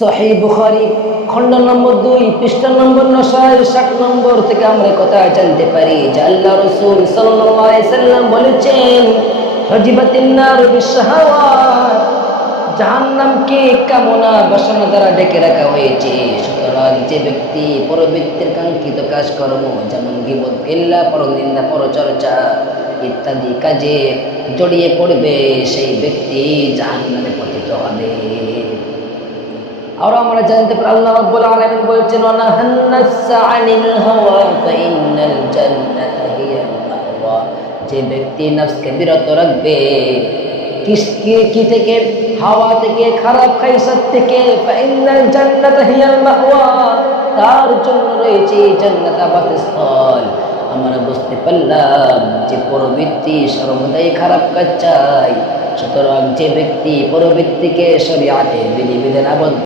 সহিহ বুখারী খণ্ড নম্বর 2 পৃষ্ঠা নম্বর 960 নম্বর থেকে আমরা কথা জানতে পারি যে আল্লাহ রাসূল সাল্লাল্লাহু আলাইহি সাল্লাম বলেছেন হজিবাতিন নার বিশহাওয়াত, জাহান্নামকে কামনা বাসনা দ্বারা ডেকে রাখা হয়েছে। সুতরাং যে ব্যক্তি পরবৃত্তির কাঙ্ক্ষিত কাজকর্ম যেমন গীবত, ইল্লা, পরনিন্দা, পরচর্চা ইত্যাদি কাজে জড়িয়ে পড়বে সেই ব্যক্তি জাহান্নামে পতিত হবে। আর আমরা জানতে পারি আল্লাহ রাব্বুল আলামিন বলেছেন ওয়ানাহান নাফসা আনিল হাওয়া ফাইন্নাল জান্নাতা হিয়াল মাওয়া, যে ব্যক্তি নফসকে বিরত রাখবে কি থেকে? হাওয়া থেকে, খারাপ খাইসাত থেকে। ফাইন্নাল জান্নাতা হিয়াল মাওয়া, তার জন্য রয়েছে জান্নাত আবাসস্থল। আমরা বুঝতে পারলাম যে পরবৃত্তি সর্বদাই খারাপ কাজ চায়। সুতরাং যে ব্যক্তি পরবৃত্তিকে শরীয়তের বিধিবিধান আবদ্ধ